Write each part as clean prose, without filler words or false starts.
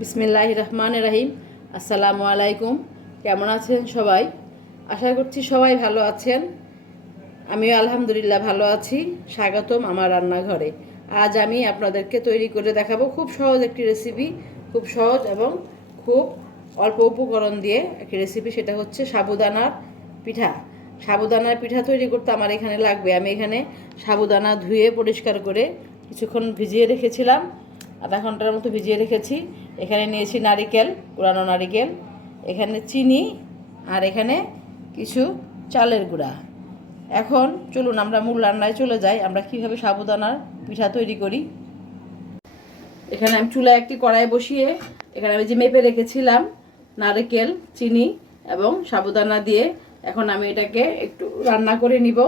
বিসমিল্লাহির রহমানির রহিম। আসসালামু আলাইকুম। কেমন আছেন সবাই? আশা করছি সবাই ভালো আছেন। আমিও আলহামদুলিল্লাহ ভালো আছি। স্বাগতম আমার রান্নাঘরে। আজ আমি আপনাদেরকে তৈরি করে দেখাবো খুব সহজ একটি রেসিপি। খুব সহজ এবং খুব অল্প উপকরণ দিয়ে একটি রেসিপি, সেটা হচ্ছে সাবুদানার পিঠা। সাবুদানার পিঠা তৈরি করতে আমার এখানে লাগবে, আমি এখানে সাবুদানা ধুয়ে পরিষ্কার করে কিছুক্ষণ ভিজিয়ে রেখেছিলাম, আধা ঘন্টার মতো ভিজিয়ে রেখেছি। এখানে নিয়েছি নারিকেল, কুড়ানো নারিকেল, এখানে চিনি, আর এখানে কিছু চালের গুঁড়া। এখন চলুন আমরা মূল রান্নায় চলে যাই, আমরা কীভাবে সাবুদানার পিঠা তৈরি করি। এখানে আমি চুলায় একটি কড়াই বসিয়ে এখানে আমি যে মেপে রেখেছিলাম নারকেল, চিনি এবং সাবুদানা দিয়ে এখন আমি এটাকে একটু রান্না করে নিব।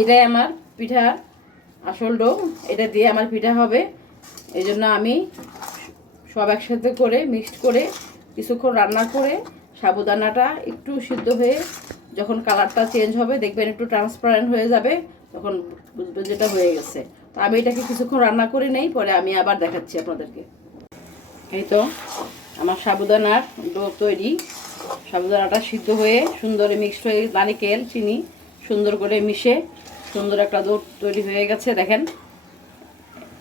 এটাই আমার পিঠা আসল ডো, এটা দিয়ে আমার পিঠা হবে। এই জন্য আমি সব একসাথে করে মিক্সড করে কিছুক্ষণ রান্না করে সাবুদানাটা একটু সিদ্ধ হয়ে যখন কালারটা চেঞ্জ হবে, দেখবেন একটু ট্রান্সপারেন্ট হয়ে যাবে, তখন বুঝবেন যেটা হয়ে গেছে। তো আমি এটাকে কিছুক্ষণ রান্না করে নেই, পরে আমি আবার দেখাচ্ছি আপনাদেরকে। এই তো আমার সাবুদানার ডো তৈরি। সাবুদানাটা সিদ্ধ হয়ে সুন্দর মিক্সড হয়ে নারিকেল চিনি সুন্দর করে মিশে সুন্দর একটা ডো তৈরি হয়ে গেছে, দেখেন।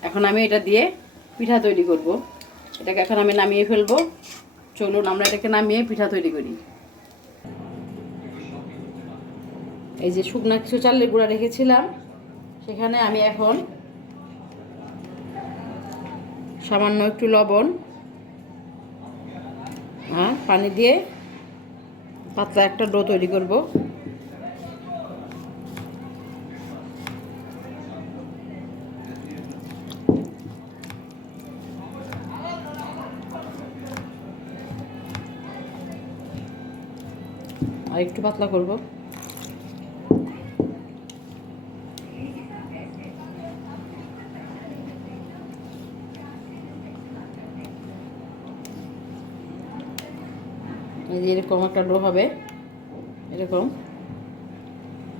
এখন আমি এটা দিয়ে পিঠা তৈরি করব। এটাকে এখন আমি নামিয়ে ফেলবো। চলুন আমরা এটাকে নামিয়ে পিঠা তৈরি করি। এই যে শুকনা কিছু চালের গুঁড়া রেখেছিলাম, সেখানে আমি এখন সামান্য একটু লবণ আর পানি দিয়ে পাতলা একটা ডো তৈরি করব। আর একটু পাতলা করব। এই যে এরকম একটা ডো হবে, এরকম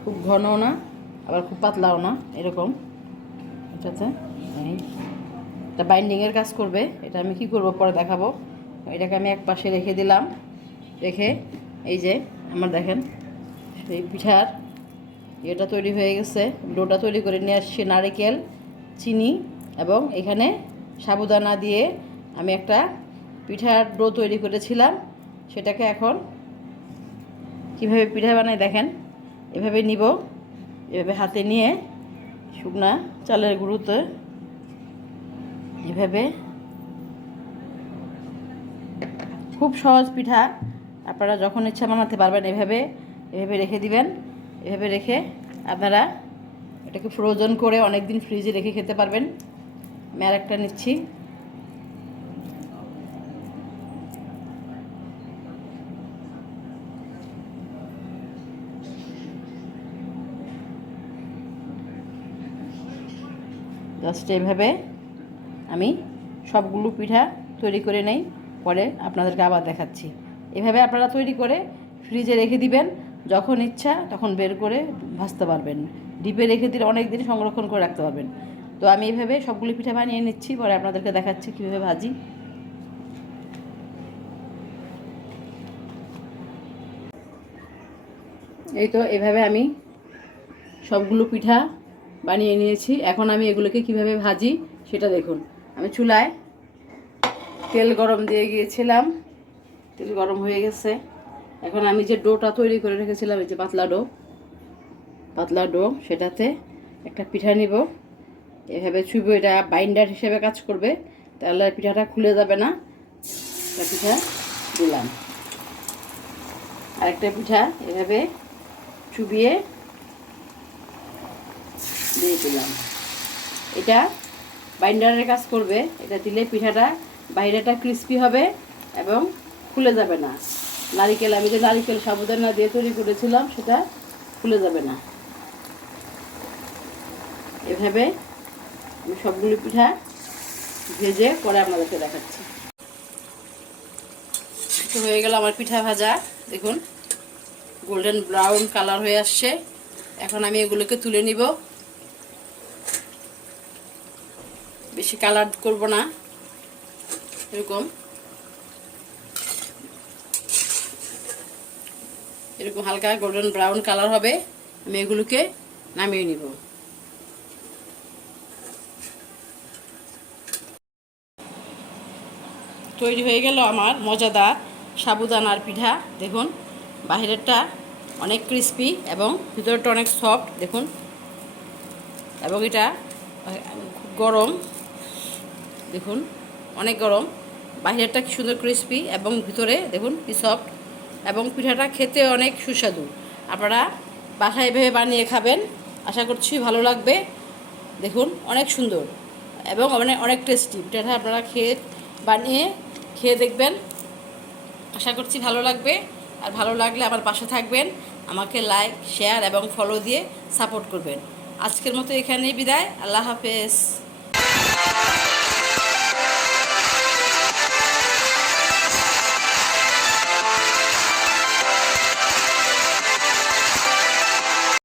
খুব ঘনও না আবার খুব পাতলাও না, এরকম। এটাতে এটা বাইন্ডিংয়ের কাজ করবে। এটা আমি কি করব পরে দেখাবো। এটাকে আমি এক পাশে রেখে দিলাম। রেখে এই যে আমার দেখেন সেই পিঠার এটা তৈরি হয়ে গেছে। ডোটা তৈরি করে নিয়ে আসছি নারকেল, চিনি এবং এখানে সাবুদানা দিয়ে আমি একটা পিঠার ডো তৈরি করেছিলাম। সেটাকে এখন কিভাবে পিঠা বানাই দেখেন। এভাবে নিব, এভাবে হাতে নিয়ে শুকনা চালের গুঁড়োতে এভাবে, খুব সহজ পিঠা, আপনারা যখন ইচ্ছা বানাতে পারবেন। এভাবে এভাবে রেখে দিবেন। এভাবে রেখে আপনারা এটাকে ফ্রোজেন করে অনেক দিন ফ্রিজে রেখে খেতে পারবেন। আমি আর একটা নিচ্ছি। জাস্ট এইভাবে আমি সবগুলো পিঠা তৈরি করে নেই, পরে আপনাদেরকে আবার দেখাচ্ছি। এভাবে আপনারা তৈরি করে ফ্রিজে রেখে দিবেন, যখন ইচ্ছা তখন বের করে ভাজতে পারবেন। ডিপে রেখে দিলে অনেক দিন সংরক্ষণ করে রাখতে পারবেন। তো আমি এইভাবে সবগুলো পিঠা বানিয়ে নিচ্ছি, পরে আপনাদেরকে দেখাচ্ছি কীভাবে ভাজি। এই তো এভাবে আমি সবগুলো পিঠা বানিয়ে নিয়েছি। এখন আমি এগুলোকে কিভাবে ভাজি সেটা দেখুন। আমি চুলায় তেল গরম দিয়ে গিয়েছিলাম, তেল গরম হয়ে গেছে। এখন আমি যে ডোটা তৈরি করে রেখেছিলাম, এই যে পাতলা ডো, সেটাতে একটা পিঠা নিব। এভাবে ছুঁব, এটা বাইন্ডার হিসেবে কাজ করবে, তাহলে পিঠাটা খুলে যাবে না। একটা পিঠা দিলাম, আরেকটা পিঠা এভাবে চুবিয়ে দিয়ে দিলাম। এটা বাইন্ডারের কাজ করবে, এটা দিলে পিঠাটা বাইরেটা ক্রিস্পি হবে এবং খুলে যাবে না। নারিকেল, আমি যে নারিকেল সাবুদানা দিয়ে তৈরি করেছিলাম সেটা খুলে যাবে না। এভাবে আমি সবগুলো পিঠা ভেজে পরে আপনাদেরকে দেখাচ্ছি। তো হয়ে গেল আমার পিঠা ভাজা, দেখুন গোল্ডেন ব্রাউন কালার হয়ে আসছে। এখন আমি এগুলোকে তুলে নিব। বেশি কালার করব না, এরকম এরকম হালকা গোল্ডেন ব্রাউন কালার হবে। আমি এগুলোকে নামিয়ে নিব। তৈরি হয়ে গেল আমার মজাদার সাবুদানার পিঠা। দেখুন বাহিরেরটা অনেক ক্রিস্পি এবং ভিতরটা অনেক সফট দেখুন, এবং এটা খুব গরম দেখুন, অনেক গরম। বাহিরেরটা কি সুন্দর ক্রিস্পি এবং ভিতরে দেখুন কি সফট, এবং পিঠাটা খেতে অনেক সুস্বাদু। আপনারা বাসায় এভাবে বানিয়ে খাবেন, আশা করছি ভালো লাগবে। দেখুন অনেক সুন্দর এবং অনেক টেস্টি পিঠাটা। আপনারা বানিয়ে খেয়ে দেখবেন, আশা করছি ভালো লাগবে। আর ভালো লাগলে আমার পাশে থাকবেন, আমাকে লাইক শেয়ার এবং ফলো দিয়ে সাপোর্ট করবেন। আজকের মতো এখানেই বিদায়। আল্লাহ হাফেজ।